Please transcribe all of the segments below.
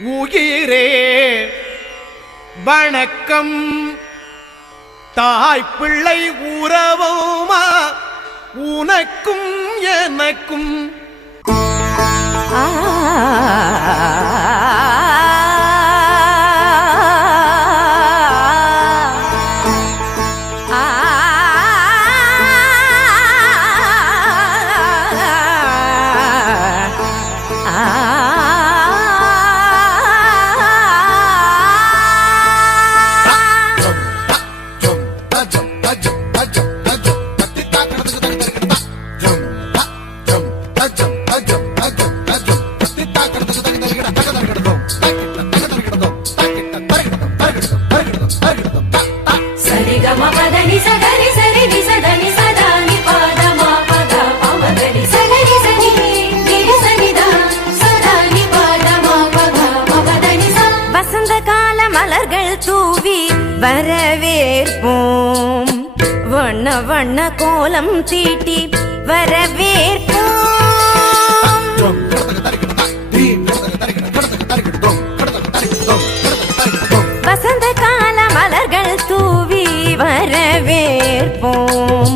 உயிரே வணக்கம். தாய் பிள்ளை உறவுமா உனக்கும் எனக்கும். வரவேற்போம் வண்ண வண்ண கோலம் தீட்டி வரவேற்போம். வசந்த கால மலர்கள் தூவி வரவேற்போம்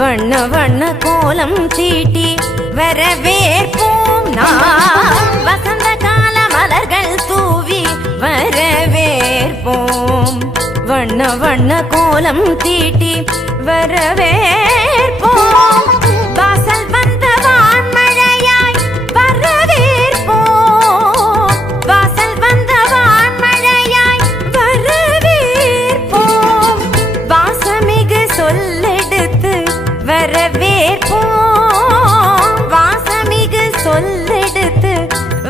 வண்ண வண்ண கோலம் தீட்டி வரவேற்போம். நாம் வசந்த கால மலர்கள் தூவி வரவேற்போம் வண்ண வண்ண கோலம் தீட்டி வரவேற்போம். வாசல் வந்த வான்மழையாய் வரவேற்போம். வாசல் வந்த வான்மழையாய் வரவேற்போம். வாசமிகு சொல்லெடுத்து வரவேற்போம். வாசமிகு சொல்லெடுத்து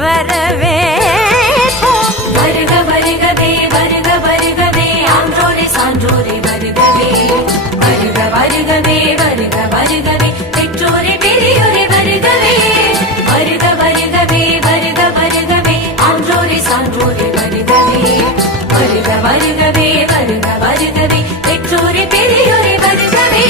வரவேற்போம். வருக வருகவே வருக வருகவே சான்றோரே வருகவே. வருக வருகவே வருக வருகவே பெற்றோரே பெரியோரே வருகவே. வருக வருகவே வருக வருகவே ஆன்றோரே சான்றோரே வருகவே. வருக வருகவே வருக வருகவே பெற்றோரே பெரியோரே வருகவே.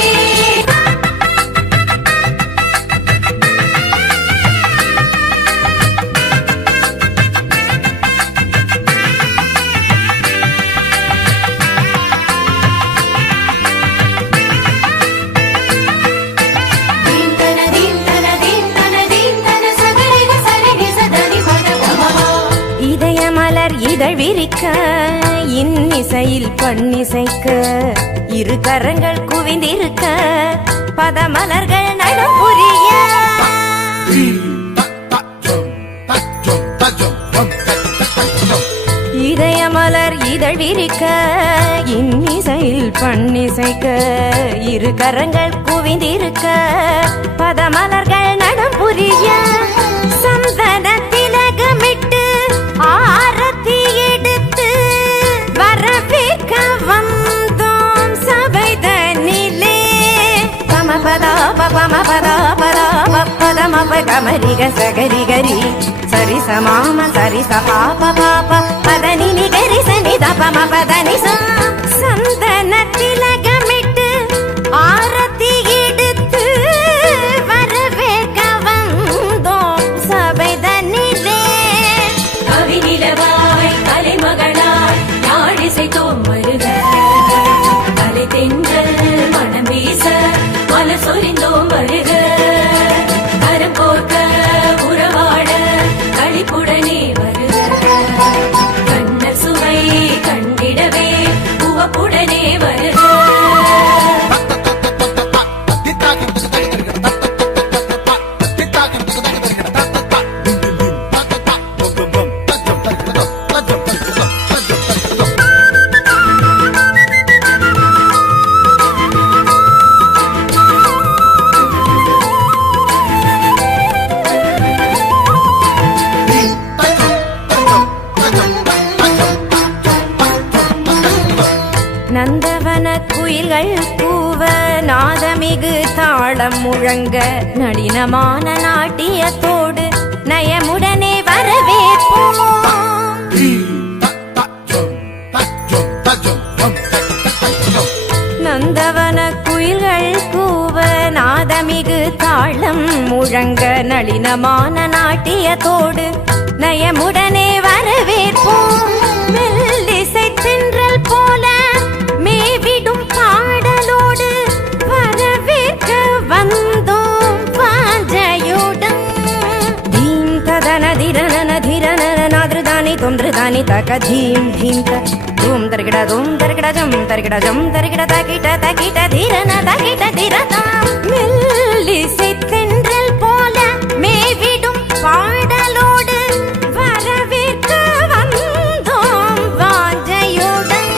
இதழ் விரிக்க இன்னிசையில் பண்ணிசைக்க இரு கரங்கள் குவிந்திருக்க பதமலர்கள் நடப்புரிய இதயமலர் இதழ் விரிக்க இன்னிசையில் பண்ணிசைக்க இரு கரங்கள் குவிந்திருக்க பதமலர்கள் நடப்புரிய சந்தன திலகமிட்டு ஆரத்தி எடுத்து வரவேற்க வந்தோம் சபைதனிலே. பமபதா பமபதா பதா பதமப கமரிக சகரிகரி சரி சமாம சரி சபாப பாப பதனி நிகரி சனித பமபதனி சந்தன திலகமிட்டு ஆரத்தி எடுத்து வரவேற்க வந்தோம் சபைதனிலே. கவிநிலவாய் கலைமகளாய் நாடிசைத்தோம் வருக. கலை தென்றல் மனம் வீச மலர் சொரிந்தோம் வருக. கரம் கோர்க்க உறவாட களிப்புடனே வருக. கண்ணல் சுவை கண்டிடவே உவப்புடனே வருக. நந்தவன குயில்கள் கூவ நாதமிகு தாளம் முழங்க நளினமான நாட்டியத்தோடு நயமுடனே வரவேற்போம். நந்தவன குயில்கள் கூவ நாதமிகு தாளம் முழங்க நளினமான நாட்டியத்தோடு நயமுடனே வரவே நன தீர நன நாதிருதானி தொந்திருதானி தக தீம் தீம் த தூம் தரிகிட ஜம் தரிகிட தகிட்ட தீரன தகிட்ட தீரதாம் மெல்லிசை தென்றல் போல மேவிடும் பாடலோடு வரவேற்க வந்தோம் வாஞ்சையுடன்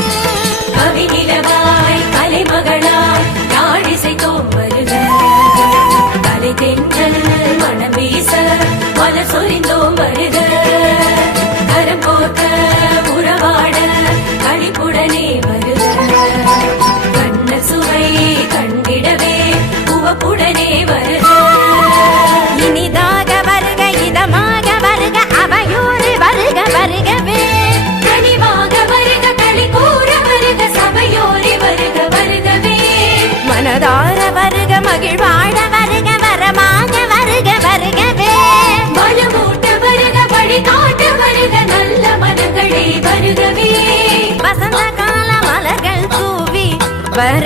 கவிநிலவாய் கலைமகளாய் நாடிசைத்தோம் வருக கலை தென்றல் மனம் வீச மலர் சொரிந்தோம் வருக கரம் போர்க்க உறவாட கழிப்புடனே வருக கண்ண சுவை கண்டிடவே உவப்புடனே வருக இனிதாக வருக இதமாக வருக அவையோடு வருக வருகவே கனிவாக வருக களி கூற வருக சபையோரே வருக வருகவே மனதார வருக மகிழ்வாழ வருக வரமாக வருக வருகவே மனமூட்ட வருக வழி காட்ட வருக நல்ல மனங்களே வருகவே வசந்த கால மலர்கள் தூவி வர